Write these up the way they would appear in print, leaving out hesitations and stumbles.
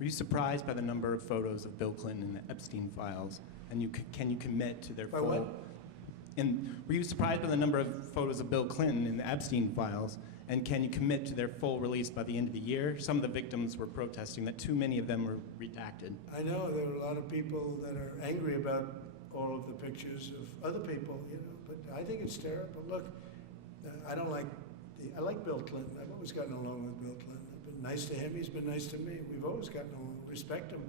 Were you surprised by the number of photos of Bill Clinton in the Epstein files? And can you commit to their By full... what? And were you surprised by the number of photos of Bill Clinton in the Epstein files? And can you commit to their full release by the end of the year? Some of the victims were protesting that too many of them were redacted. I know there are a lot of people that are angry about all of the pictures of other people, you know, but I think it's terrible. Look, I like Bill Clinton. I've always gotten along with Bill Clinton. I've been nice to him, he's been nice to me. We've always gotten along, respect him.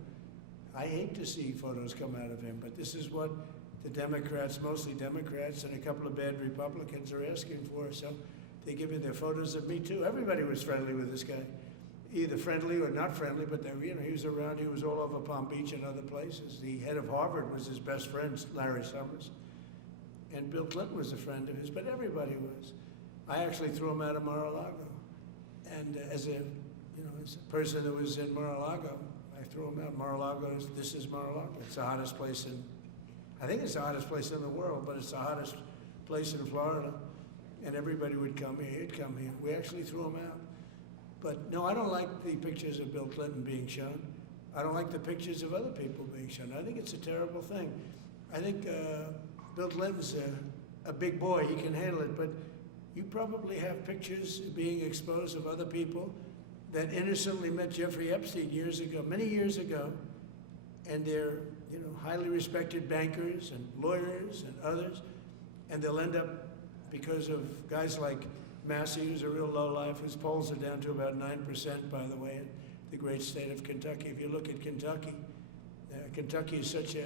I hate to see photos come out of him, but this is what the Democrats, mostly Democrats, and a couple of bad Republicans are asking for. So they give you their photos of me too. Everybody was friendly with this guy, either friendly or not friendly, but they, you know, he was around. He was all over Palm Beach and other places. The head of Harvard was his best friend, Larry Summers, and Bill Clinton was a friend of his. But everybody was. I actually threw him out of Mar-a-Lago, and as a person that was in Mar-a-Lago, I threw him out. Mar-a-Lago, this is Mar-a-Lago. It's the hottest place I think it's the hottest place in the world, but it's the hottest place in Florida. And everybody would come here, he'd come here. We actually threw him out. But no, I don't like the pictures of Bill Clinton being shown. I don't like the pictures of other people being shown. I think it's a terrible thing. I think Bill Clinton's a big boy, he can handle it, but you probably have pictures being exposed of other people that innocently met Jeffrey Epstein years ago, many years ago, and they're highly respected bankers and lawyers and others, and they'll end up, because of guys like Massey, who's a real lowlife, whose polls are down to about 9%, by the way, in the great state of Kentucky. If you look at Kentucky, Kentucky is such a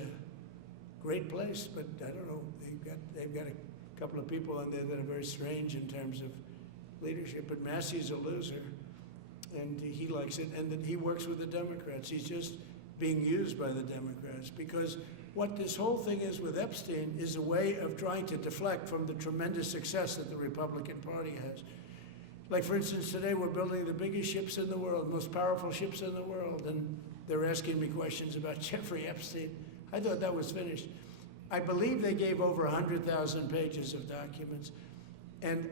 great place, but I don't know, they've got a couple of people on there that are very strange in terms of leadership, but Massey's a loser, and he likes it, and then he works with the Democrats. He's just being used by the Democrats, because what this whole thing is with Epstein is a way of trying to deflect from the tremendous success that the Republican Party has. Like, for instance, today we're building the biggest ships in the world, most powerful ships in the world, and they're asking me questions about Jeffrey Epstein. I thought that was finished. I believe they gave over 100,000 pages of documents, and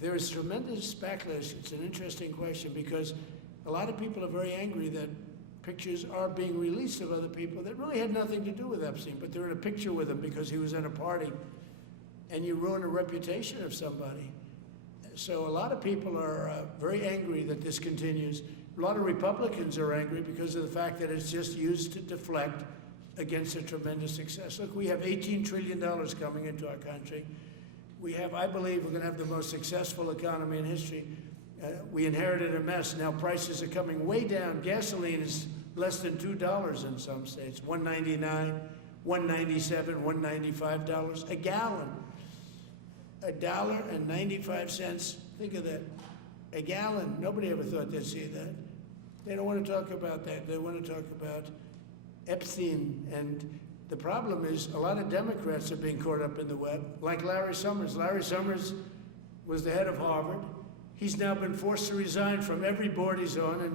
there is tremendous backlash. It's an interesting question, because a lot of people are very angry that pictures are being released of other people that really had nothing to do with Epstein, but they're in a picture with him because he was at a party, and you ruin a reputation of somebody. So a lot of people are very angry that this continues. A lot of Republicans are angry because of the fact that it's just used to deflect against a tremendous success. Look, we have $18 trillion coming into our country. We have, I believe, we're going to have the most successful economy in history. We inherited a mess. Now prices are coming way down. Gasoline is less than $2 in some states. $1.99, $1.97, $1.95 a gallon. $1.95. Think of that. A gallon. Nobody ever thought they'd see that. They don't want to talk about that. They want to talk about Epstein. And the problem is a lot of Democrats are being caught up in the web, like Larry Summers. Larry Summers was the head of Harvard. He's now been forced to resign from every board he's on, and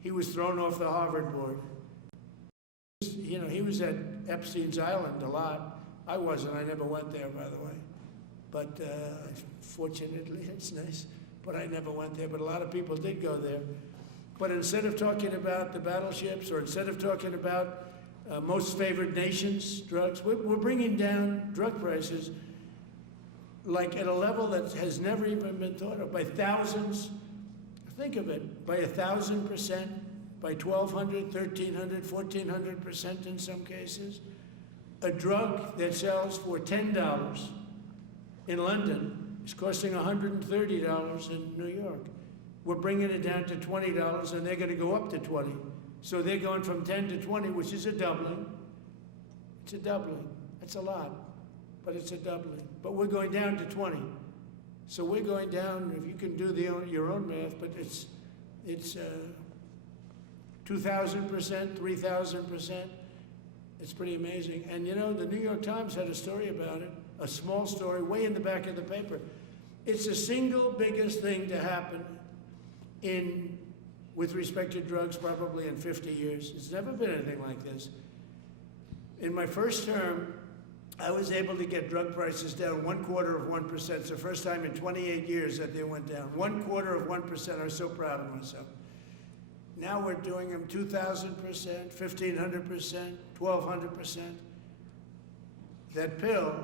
he was thrown off the Harvard board. He was at Epstein's Island a lot. I wasn't. I never went there, by the way. But fortunately, it's nice. But I never went there. But a lot of people did go there. But instead of talking about the battleships, or instead of talking about most favored nations drugs, we're bringing down drug prices like at a level that has never even been thought of, by thousands. Think of it, by 1,000%, by 1,200, 1,300, 1,400% in some cases. A drug that sells for $10 in London is costing $130 in New York. We're bringing it down to $20, and they're going to go up to 20. So they're going from 10 to 20, which is a doubling. It's a doubling. That's a lot, but it's a doubling. But we're going down to 20. So we're going down, if you can do your own math, but it's 2,000%, 3,000%. It's pretty amazing. And the New York Times had a story about it, a small story, way in the back of the paper. It's the single biggest thing to happen with respect to drugs probably in 50 years. It's never been anything like this. In my first term, I was able to get drug prices down 0.25%. It's the first time in 28 years that they went down. 0.25%. I'm so proud of myself. Now we're doing them 2,000%, 1,500%, 1,200%. That pill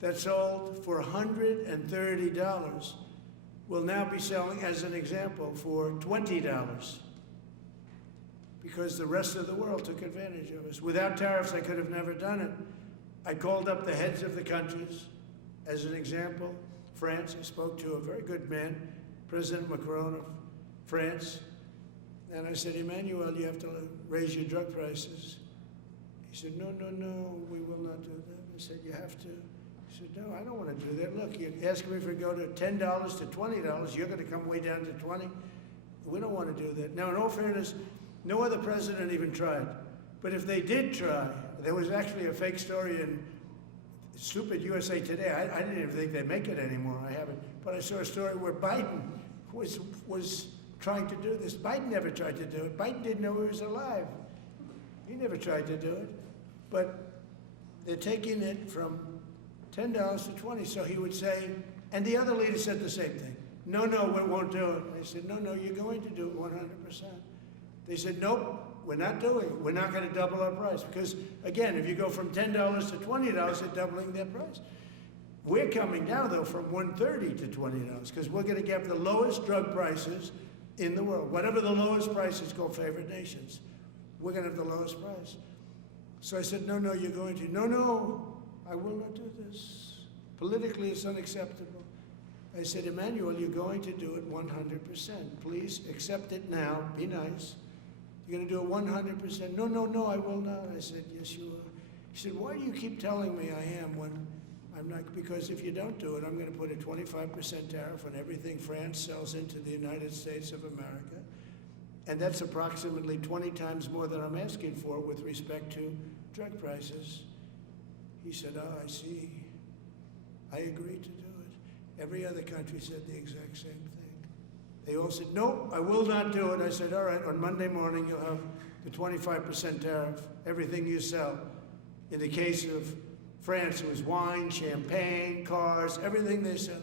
that sold for $130 will now be selling, as an example, for $20. Because the rest of the world took advantage of us. Without tariffs, I could have never done it. I called up the heads of the countries. As an example, France, I spoke to a very good man, President Macron of France. And I said, Emmanuel, you have to raise your drug prices. He said, no, no, no, we will not do that. I said, you have to. He said, no, I don't want to do that. Look, you're asking me if we go to $10 to $20, you're going to come way down to 20. We don't want to do that. Now, in all fairness, no other president even tried. But if they did try, there was actually a fake story in stupid USA Today. I didn't even think they'd make it anymore. I haven't. But I saw a story where Biden was trying to do this. Biden never tried to do it. Biden didn't know he was alive. He never tried to do it. But they're taking it from $10 to $20. So he would say, and the other leader said the same thing. No, no, we won't do it. I said, no, no, you're going to do it 100%. They said, nope, we're not doing it. We're not going to double our price. Because, again, if you go from $10 to $20, they're doubling their price. We're coming now, though, from $130 to $20, because we're going to get the lowest drug prices in the world. Whatever the lowest price is called favored nations, we're going to have the lowest price. So I said, no, no, you're going to. No, no, I will not do this. Politically, it's unacceptable. I said, Emmanuel, you're going to do it 100%. Please accept it now. Be nice. You're going to do it 100%. No, no, no, I will not. I said, yes, you are. He said, why do you keep telling me I am when I'm not? Because if you don't do it, I'm going to put a 25% tariff on everything France sells into the United States of America. And that's approximately 20 times more than I'm asking for with respect to drug prices. He said, oh, I see. I agree to do it. Every other country said the exact same thing. They all said, no, I will not do it. I said, all right, on Monday morning, you'll have the 25% tariff, everything you sell. In the case of France, it was wine, champagne, cars, everything they sell.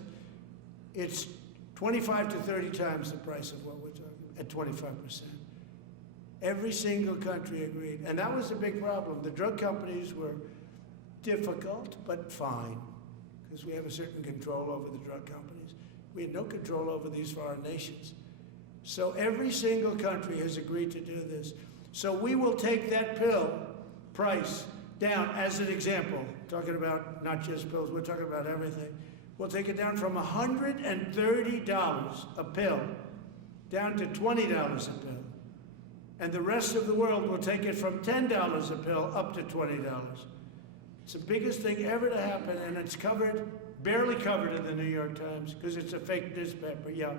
It's 25 to 30 times the price of what we're talking at 25%. Every single country agreed. And that was the big problem. The drug companies were difficult, but fine, because we have a certain control over the drug companies. We had no control over these foreign nations. So every single country has agreed to do this. So we will take that pill price down, as an example, talking about not just pills, we're talking about everything. We'll take it down from $130 a pill down to $20 a pill. And the rest of the world will take it from $10 a pill up to $20. It's the biggest thing ever to happen, and it's covered, barely covered in the New York Times, because it's a fake newspaper. Yeah.